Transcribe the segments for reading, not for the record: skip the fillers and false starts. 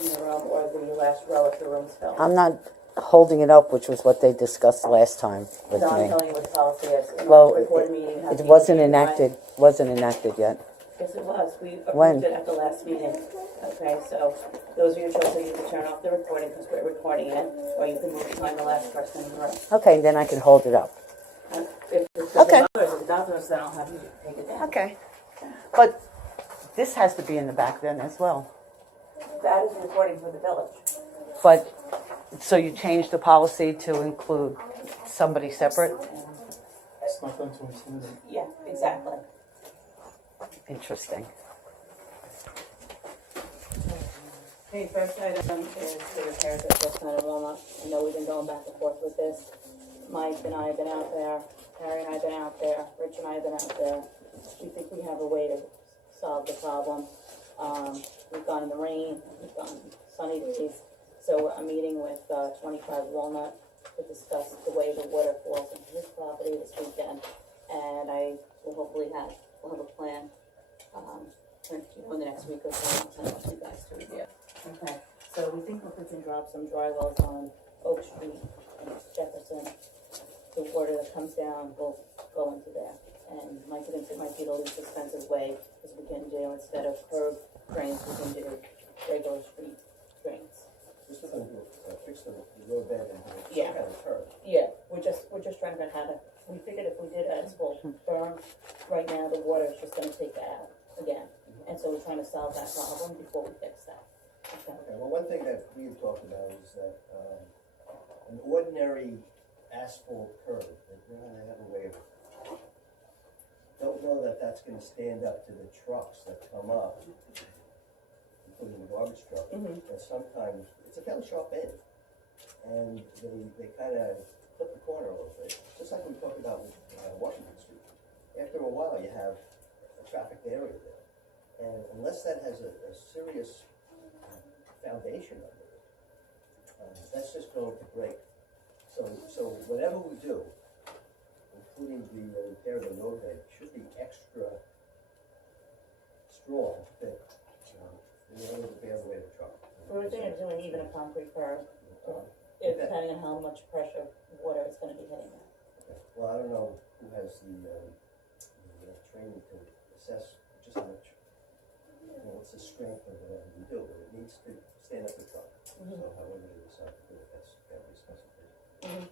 in the room or the last row if the room's filled. I'm not holding it up, which was what they discussed last time with No, I'm me. telling you what the policy is. In Well, our board meeting, it wasn't enacted yet. Yes, it was. We When? approved it at the last meeting. Okay, so those are your choices. You can turn off the recording because we're recording it, or you can move to find the last person in the room. Okay, then I can hold it up. If it Okay. doesn't, then I'll have you take it down. Okay. But this has to be in the back then as well. That is recording for the village. But, so you changed the policy to include somebody separate? It's not going to include it. Yeah, exactly. Interesting. Okay, first item is the repairs at Poquott and Walnut. I know we've been going back and forth with this. Mike and I have been out there, Harry and I have been out there, Rich and I have been out there. We think we have a way to solve the problem. We've gone in the rain, we've gone sunny days. So I'm meeting with 25 Walnut to discuss the way the water falls into his property this weekend. And I will hopefully we'll have a plan in the next week or so. I'll send it to you guys to review. Okay, so we think we can drop some dry wells on Oak Street and Jefferson. The water that comes down will go into there. And Mike thinks it might be the least expensive way, because we can do, instead of curb drains, we can do regular street drains. We're still gonna fix the road bed and Yeah. kind of curve. Yeah, we're just trying to how to, we figured if we did a full berm, right now the water is just gonna take that out again. And so we're trying to solve that problem before we fix that. Okay. Okay, well, one thing that we had talked about is that, an ordinary asphalt curb, that you're gonna have a way of, don't know that that's gonna stand up to the trucks that come up, including the garbage truck. Mhm. And sometimes, it's a fairly sharp end, and they kinda flip the corner a little bit, just like we talked about with Washington Street. After a while, you have a trafficked area there. And unless that has a serious foundation under it, that's just going to break. So whatever we do, including the repair of the roadway, should be extra strong that in order to bear the weight of the truck. We were thinking of doing even a concrete curb, depending on how much pressure water is gonna be hitting it. Okay. Well, I don't know who has the training to assess just how much, what's the strength of whatever we do, but it needs to stand up to the truck. Mhm. So however they decide to do it, that's gotta be specified.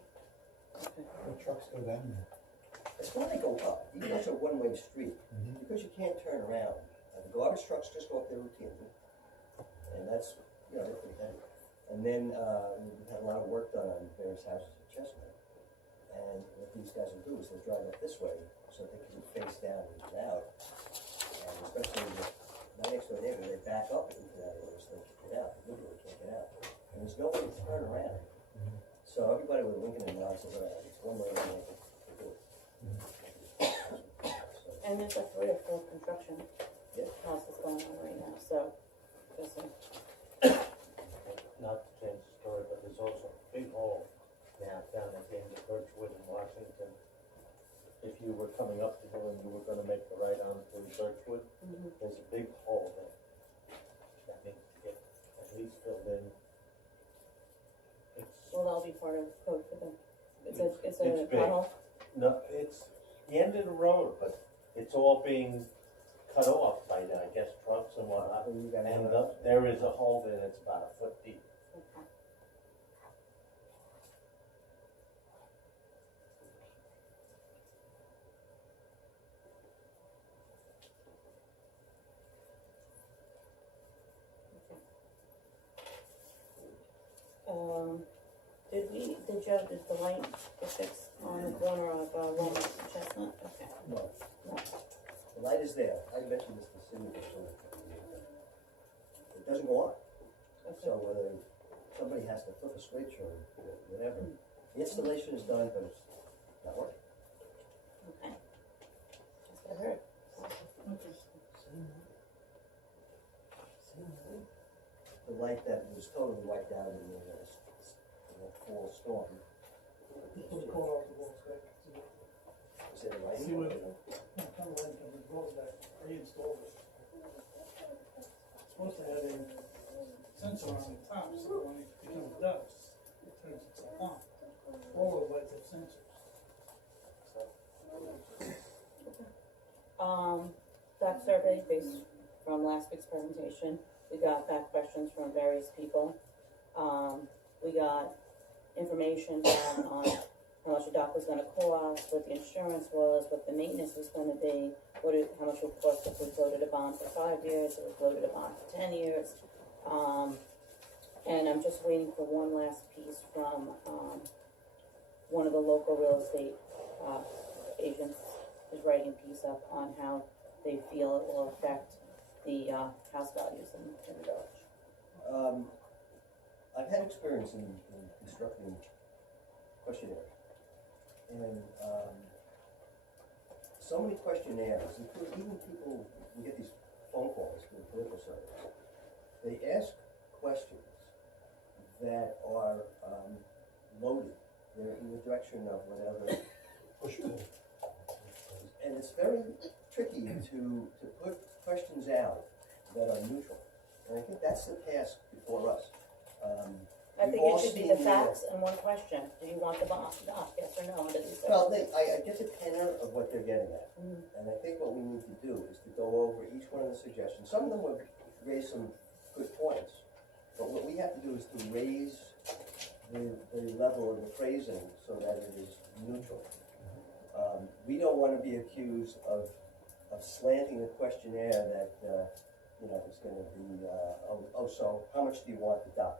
The trucks go down there. It's when they go up, even though it's a one-way street, because you can't turn around. The garbage trucks just go up there routinely, and that's, they're pretty heavy. And then, we've had a lot of work done on various houses in Chestnut. And what these guys will do is they'll drive up this way, so they can face down and get out. And especially with my next door neighbor, they back up into that area so they can get out, they literally can't get out. And there's no way to turn around. So everybody with Lincoln and Knox says, it's one way to do it. And there's a 3 or 4 construction Yeah. process going on right now, so, just, Not to change the story, but there's also a big hole now down at the end of Birchwood in Washington. If you were coming up the hill and you were gonna make the right onto Birchwood, there's a big hole there. That needs to get at least filled in. well, that'll be part of code for them. It's a It's big. tunnel. No, it's the end of the road, but it's all being cut off by, I guess, trucks and whatnot. And you gotta And have a- there is a hole there that's about a foot deep. Okay. Did the light get fixed on the corner of Walnut and Chestnut? Okay. No, No. the light is there. I mentioned this to Cindy before. It doesn't go on. So Okay. whether somebody has to flip a switch or whatever, the installation is done, but it's not working. Okay. That's what I heard. The light that was totally wiped out in the fall storm. We'll call off the walls back. Is it a lighting? See what- or- Come on, and the walls back, reinstalled it. Supposed to have a sensor on the top, so when it becomes ducks, it turns itself on. All the lights have sensors. That survey, based from last week's presentation, we got back questions from various people. We got information down on how much a dock was gonna cost, what the insurance was, what the maintenance was gonna be, how much it would cost if we floated a bond for 5 years, if we floated a bond for 10 years. And I'm just waiting for one last piece from, one of the local real estate, agents is writing a piece up on how they feel it will affect the, house values in the village. I've had experience in constructing questionnaires. And, so many questionnaires, including even people, we get these phone calls for the political surveys. They ask questions that are, loaded. They're in the direction of whatever. And it's very tricky to put questions out that are neutral. And I think that's the task before us. I think we've all it should be seen the facts and one question, do you want the bond, yes or no, under these Well, circumstances? I get the tenor of what they're getting at. Mhm. And I think what we need to do is to go over each one of the suggestions. Some of them will raise some good points, but what we have to do is to raise the level of the phrasing so that it is neutral. We don't want to be accused of slanting a questionnaire that, is going to be, so how much do you want the dock?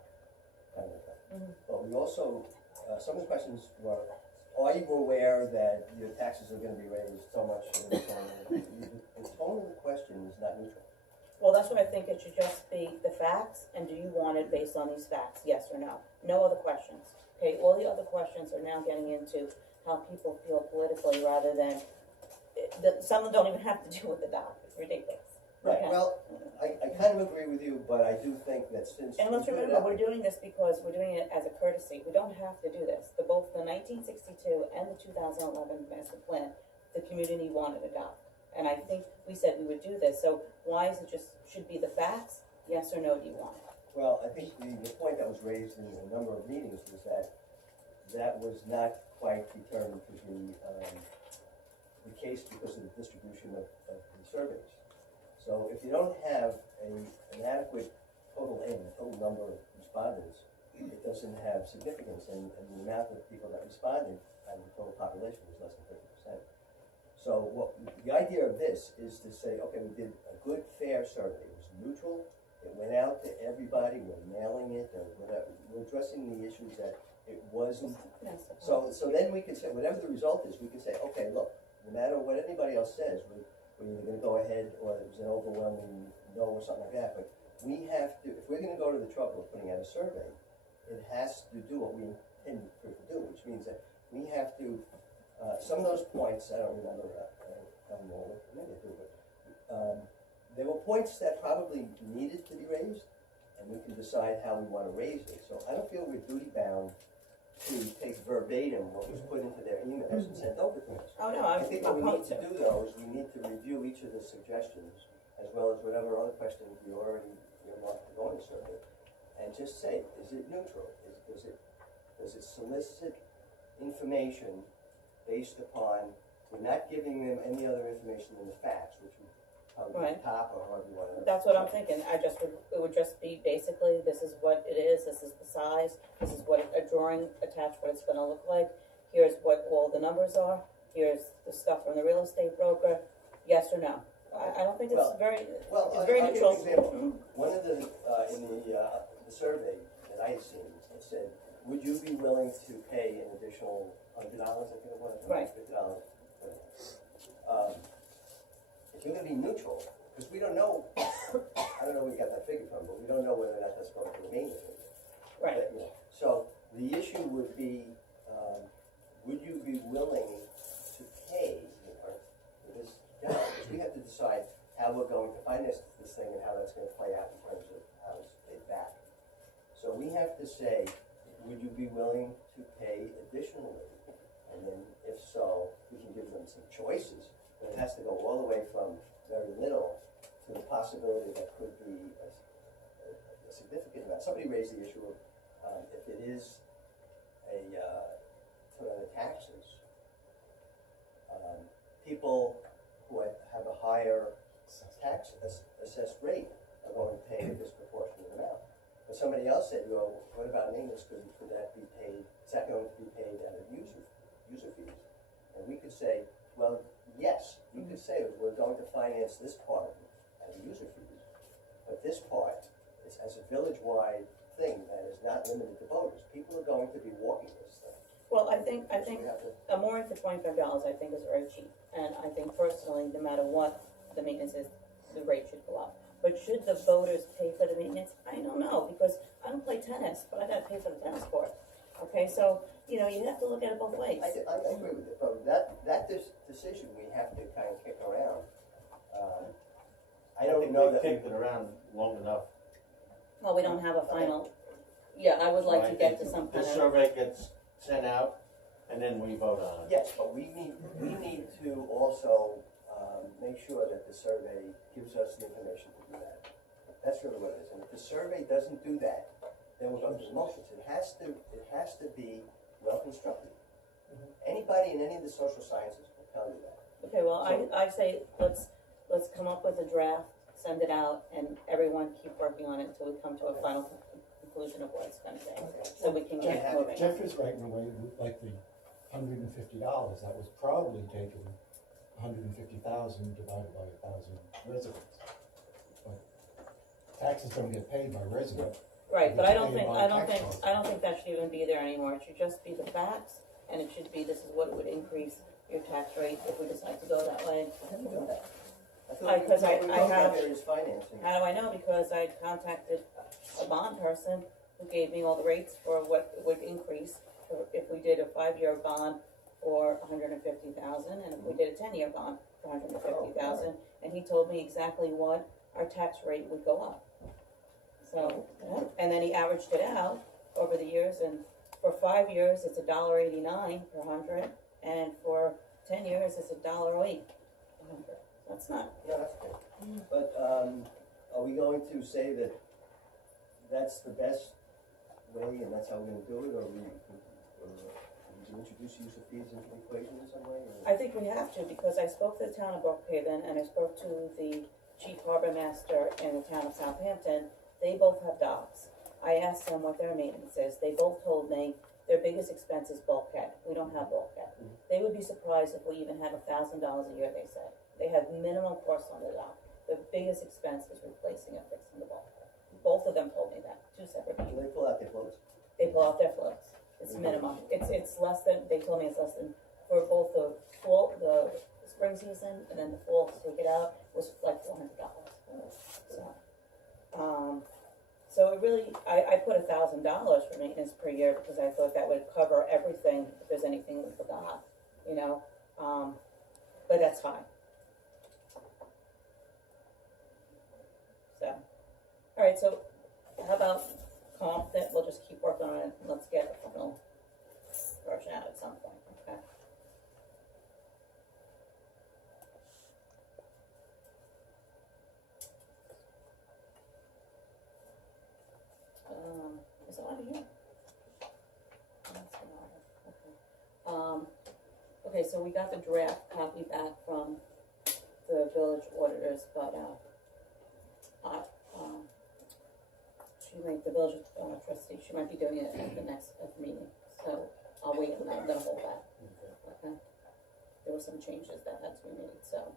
Kind of thing. Mhm. But we also, some of the questions were, are you aware that your taxes are going to be raised so much? And so on? The tone of the question is not neutral. Well, that's what I think, it should just be the facts, and do you want it based on these facts, yes or no? No other questions, okay? All the other questions are now getting into how people feel politically rather than, some of them don't even have to do with the dock, it's ridiculous. Right, Okay. well, I kind of agree with you, but I do think that since. And let's we put it remember, out- we're doing this because we're doing it as a courtesy, we don't have to do this. Both the 1962 and the 2011 master plan, the community wanted a dock. And I think we said we would do this, so why is it just, should be the facts, yes or no, do you want it? Well, I think the point that was raised in a number of meetings was that was not quite determined to be, the case because of the distribution of the surveys. So if you don't have an adequate total number of respondents, it doesn't have significance, and the amount of people that responded out of the total population was less than 50%. So the idea of this is to say, okay, we did a good, fair survey. It was neutral. It went out to everybody. We're mailing it, or whatever. We're addressing the issues that it wasn't. Yes. So then we can say, whatever the result is, we can say, okay, look, no matter what anybody else says, we're either going to go ahead, or it was an overwhelming no or something like that. But we have to, if we're going to go to the trouble of putting out a survey, it has to do what we intended for it to do, which means that we have to, some of those points, I don't remember, I don't know, maybe I do, but there were points that probably needed to be raised, and we can decide how we want to raise it. So I don't feel we're duty bound to take verbatim what was put into their emails and sent over to us. Oh, no, I think what we need opposed to do though is we need to review each of the suggestions as well as whatever other questions we already want to go in the survey, and just say, is it neutral? Does it solicit information based upon, we're not giving them any other information than the facts, which would probably be Right. the top or however you want to. That's what I'm thinking, it would just be basically, this is what it is, this is the size, this is what a drawing attached, what it's gonna look like, here's what all the numbers are, here's the stuff from the real estate broker, yes or no? I don't think it's Well, very, Well, it's very I'll give you neutral. an example. Mhm. One of the, in the survey that I had seen, it said, would you be willing to pay an additional $100, I think it was? Right. $50. If you're gonna be neutral, because we don't know, I don't know where you got that figure from, but we don't know whether or not that's going to remain the figure. Right, That, you know, so the issue would be, would you be willing to pay, for this job? Because we have to decide how we're going to finance this thing and how that's going to play out in terms of how it's paid back. So we have to say, would you be willing to pay additionally? And then if so, we can give them some choices, but it has to go all the way from very little to the possibility that could be a significant amount. somebody raised the issue of, if it is a, put on the taxes, people who have a higher tax assessed rate are going to pay a disproportionate amount. But somebody else said, well, what about maintenance, could that be paid, is that going to be paid out of user fees? And we could say, well, yes, we could say we're going to finance this part of it out of user fees, but this part is as a village-wide thing that is not limited to voters. People are going to be walking this thing. Well, I think So we have to, a mooring for $25, I think, is very cheap. And I think personally, no matter what the maintenance is, the rate should go up. But should the voters pay for the maintenance? I don't know, because I don't play tennis, but I gotta pay for the tennis court. Okay, so, you know, you have to look at it both ways. I agree with it, but that decision we have to kind of kick around. I don't know we've that we. kicked it around long enough. Well, we don't have a final, yeah, I would like to get to some kind This of, survey gets sent out, and then we vote on it. Yes, but we need to also, make sure that the survey gives us the information to do that. That's really what it is, and if the survey doesn't do that, then we're going to do motions. It has to be well constructed. Anybody in any of the social sciences will tell you that. okay, well, I say, let's come up with a draft, send it out, and everyone keep working on it until we come to a final conclusion of what it's gonna be, so we can get moving. Jeff is right in a way, like the $150, that was probably taken, 150,000 divided by 1,000 residents. But taxes don't get paid by residents. Right, but I don't It's think, paid I by don't tax think, dollars. I don't think that should even be there anymore. It should just be the facts, and it should be, this is what would increase your tax rate if we decide to go that way. How do you know that? feel I- like 'cause we I talked about have- various financing. How do I know? Because I contacted a bond person who gave me all the rates for what would increase if we did a 5-year bond for $150,000, and if we did a 10-year bond for $150,000, and he told me exactly what our tax rate would go up. So, and then he averaged it out over the years, and for 5 years, it's $1.89 per hundred, and for 10 years, it's $1.08 per hundred. That's not, No, that's okay. But, are we going to say that that's the best way and that's how we're gonna do it, or we introduce use of fees into the equation in some way? Or? I think we have to, because I spoke to the town of Brookhaven and I spoke to the chief harbor master in the town of Southampton. They both have docks. I asked them what their maintenance is. They both told me their biggest expense is bulkhead. We don't have bulkhead. They would be surprised if we even have $1,000 a year, they said. They have minimum costs on the dock. The biggest expense is replacing and fixing the bulkhead. Both of them told me that, two separate Do people. they pull out their floats? They pull out their floats. It's minimum. It's less than, they told me it's less than, for both the fall, the spring season and then the fall to take it out, was like $400. So it really, I put $1,000 for maintenance per year because I thought that would cover everything if there's anything we forgot, you know, but that's fine. So, all right, so how about comp that, we'll just keep working on it, and let's get a final version out at some point, okay? Is it on here? That's not on it, okay. Okay, so we got the draft copy back from the village auditors, but, the village trustee, she might be doing it at the next meeting, so I'll wait on that, I'm gonna hold that, okay? There were some changes that had to be made, so,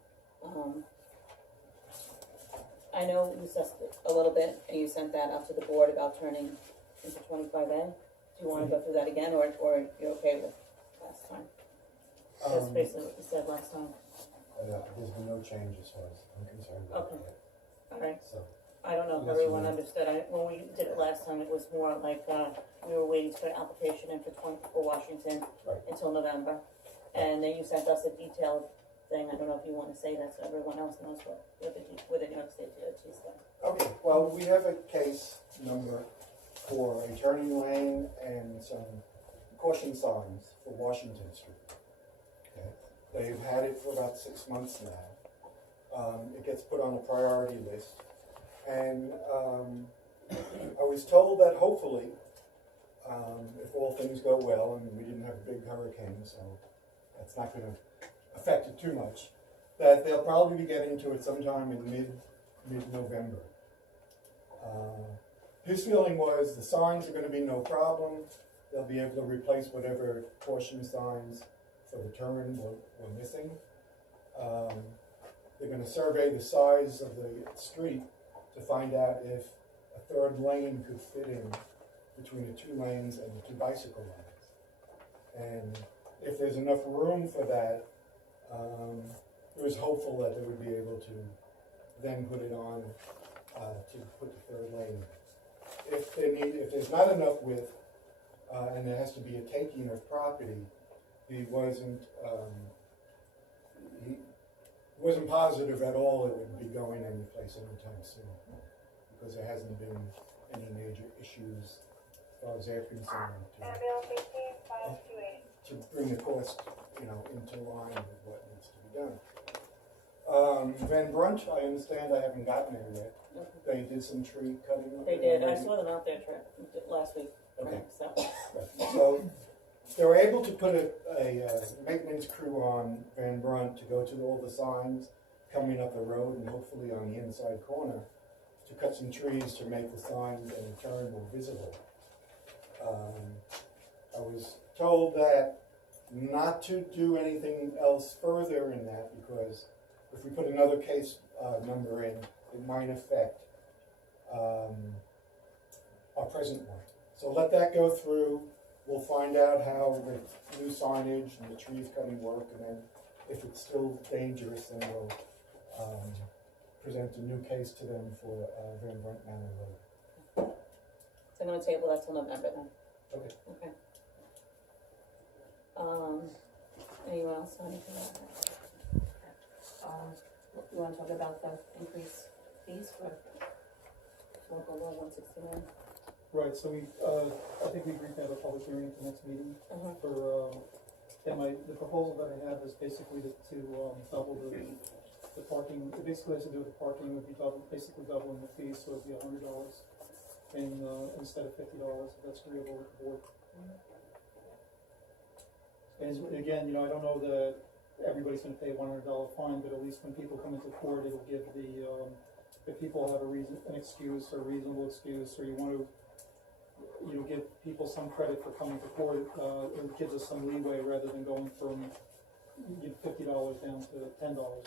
I know you discussed it a little bit, and you sent that out to the board about turning into 25A. Do you wanna go through that again, or you're okay with last time? That's basically what you said last time. There's been no change as far as I'm concerned about Okay. that. Alright, So, I don't know if Yes, everyone ma'am. understood, when we did it last time, it was more like, we were waiting to put an application in for Washington right. until November. And then you sent us a detailed thing, I don't know if you wanna say that so everyone else knows what the New York State DOT said. Okay, well, we have a case number for a turning lane and some caution signs for Washington Street. Okay, they've had it for about 6 months now. It gets put on a priority list, and I was told that hopefully, if all things go well, and we didn't have a big hurricane, so that's not gonna affect it too much, that they'll probably be getting to it sometime in mid-November. His feeling was the signs are gonna be no problem. They'll be able to replace whatever caution signs for the turn were missing. They're gonna survey the size of the street to find out if a third lane could fit in between the two lanes and the two bicycle lanes. And if there's enough room for that, it was hopeful that they would be able to then put it on to put the third lane in. If there's not enough width, and there has to be a taking of property, he wasn't positive at all it would be going anyplace anytime soon, because there hasn't been any major issues as far as they're concerned to bring the cost, into line with what needs to be done. Van Brunt, I understand, I haven't gotten there yet. They did some tree cutting. They did, I saw them out there last week. Okay. So, So they were able to put a maintenance crew on Van Brunt to go to all the signs coming up the road and hopefully on the inside corner to cut some trees to make the signs and the turn more visible. I was told that not to do anything else further in that, because if we put another case number in, it might affect our present one. So let that go through. We'll find out how the new signage and the trees cutting work, and then if it's still dangerous, then we'll present a new case to them for Van Brunt Manor Road. so I'm gonna table that till November then. Okay. Okay. Anyone else want anything about that? You wanna talk about the increased fees for local law 169? Right, so we, I think we agreed to have a public hearing at the next meeting Uh-huh. for, the proposal that I have is basically to double the parking, it basically has to do with the parking, would be basically doubling the fees, so it'd be $100 and, instead of $50, if that's agreeable with the board. And again, I don't know that everybody's gonna pay a $100 fine, but at least when people come into court, it'll give if people have an excuse or a reasonable excuse, or you want to, give people some credit for coming to court, it gives us some leeway rather than going from $50 down to $10 or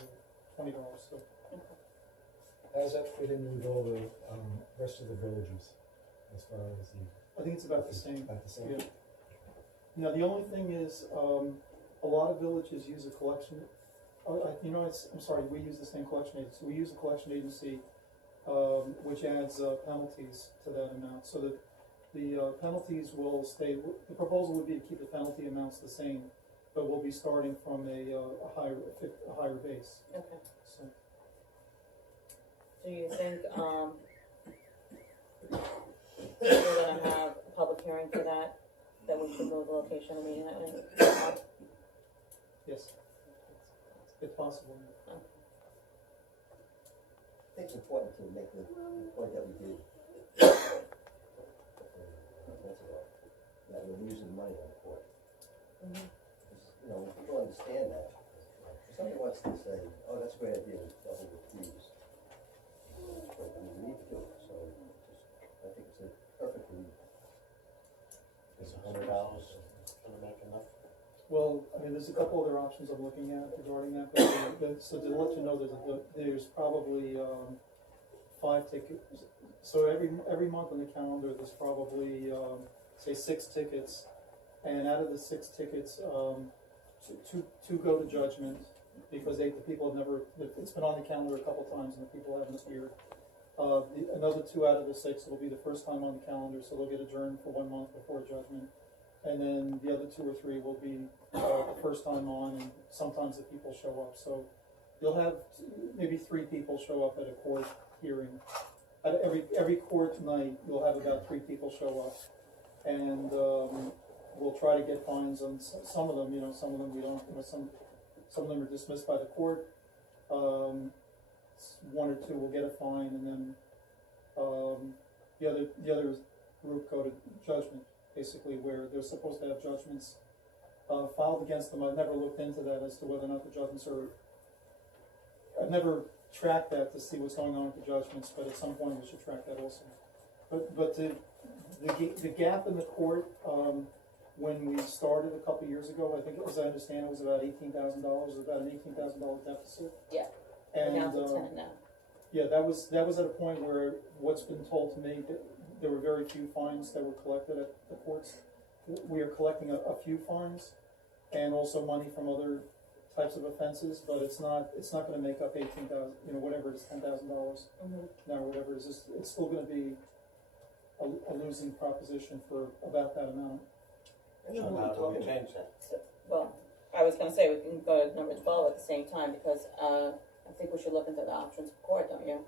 $20, so. How does that fit in with all the rest of the villages as far as the? I think it's about the same. About the same. Yeah. Now, the only thing is, a lot of villages use a collection, I'm sorry, we use the same collection agency. We use a collection agency, which adds penalties to that amount, so that the penalties will stay, the proposal would be to keep the penalty amounts the same, but we'll be starting from a higher base, Okay. so. Do you think, we're gonna have a public hearing for that we should move the location of the meeting that night? Yes, if possible. I think it's important to make the point that we did. That we're losing money on the court. Mhm. People understand that. If somebody wants to say, oh, that's a great idea, double the fees. But we need to do it, so I think it's a perfectly. Is $100 gonna make enough? Well, there's a couple other options I'm looking at regarding that, but so to let you know, there's probably 5 tickets. So every month on the calendar, there's probably say 6 tickets, and out of the 6 tickets, two go to judgment because the people have never. It's been on the calendar a couple times and the people haven't appeared. Another 2 out of the 6 will be the first time on the calendar, so they'll get adjourned for 1 month before judgment. And then the other 2 or 3 will be the first time on, and sometimes the people show up. So you'll have maybe 3 people show up at a court hearing. At every court night, you'll have about 3 people show up, and we'll try to get fines on some of them. Some of them we don't. Some of them are dismissed by the court. 1 or 2 will get a fine, and then The other group go to judgment, basically, where they're supposed to have judgments filed against them. I've never looked into that as to whether or not the judgments are, I've never tracked that to see what's going on with the judgments, but at some point we should track that also. But the gap in the court, when we started a couple years ago, I think, as I understand, it was about $18,000, about an $18,000 deficit. Yeah. And, Now it's 10 now. yeah, that was at a point where what's been told to me, that there were very few fines that were collected at the courts. We are collecting a few fines and also money from other types of offenses, but it's not gonna make up 18,000, whatever it is, $10,000 now, whatever it is, it's still gonna be a losing proposition for about that amount. I know So who how we're do we talking change about. that? So, well, I was gonna say we can go to number 12 at the same time because I think we should look into the options for court, don't you?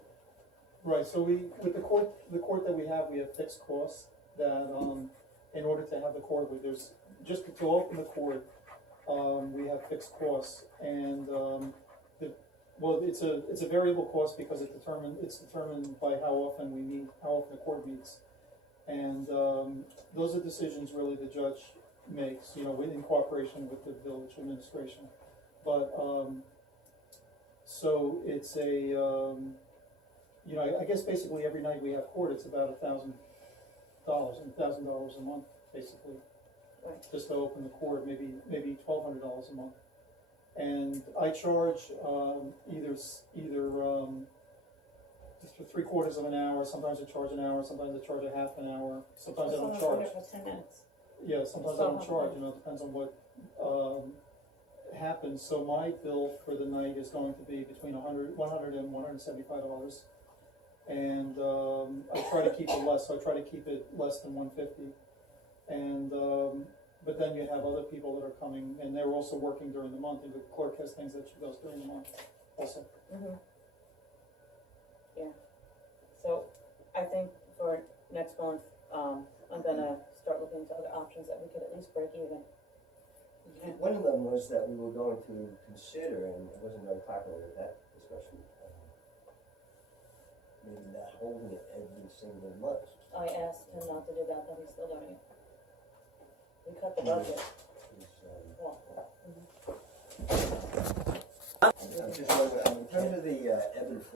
Right, so with the court that we have fixed costs that, in order to have the court, there's, just to open the court, we have fixed costs, and, it's a variable cost because it's determined by how often we meet, how often the court meets. And, those are decisions really the judge makes, in cooperation with the village administration. But, so it's I guess basically every night we have court, it's about $1,000 a month, basically. Right. Just to open the court, maybe $1,200 a month. And I charge, either for 3/4 of an hour, sometimes I charge an hour, sometimes I charge a half an hour, sometimes I don't charge. For 10 minutes. Yeah, sometimes I don't charge, it depends on what, happens. So my bill for the night is going to be between $100 and $175. And, I try to keep it less, so I try to keep it less than $150. And, but then you have other people that are coming, and they're also working during the month, and the clerk has things that she does during the month also. Yeah. So I think for next month, I'm gonna start looking into other options that we could at least break even. One of them was that we were going to consider, and it wasn't very popular with that discussion, maybe not holding it every single month. I asked him not to do that, but he's still doing it. We cut the budget. Well, I'm just wondering, in terms of the ebb and flow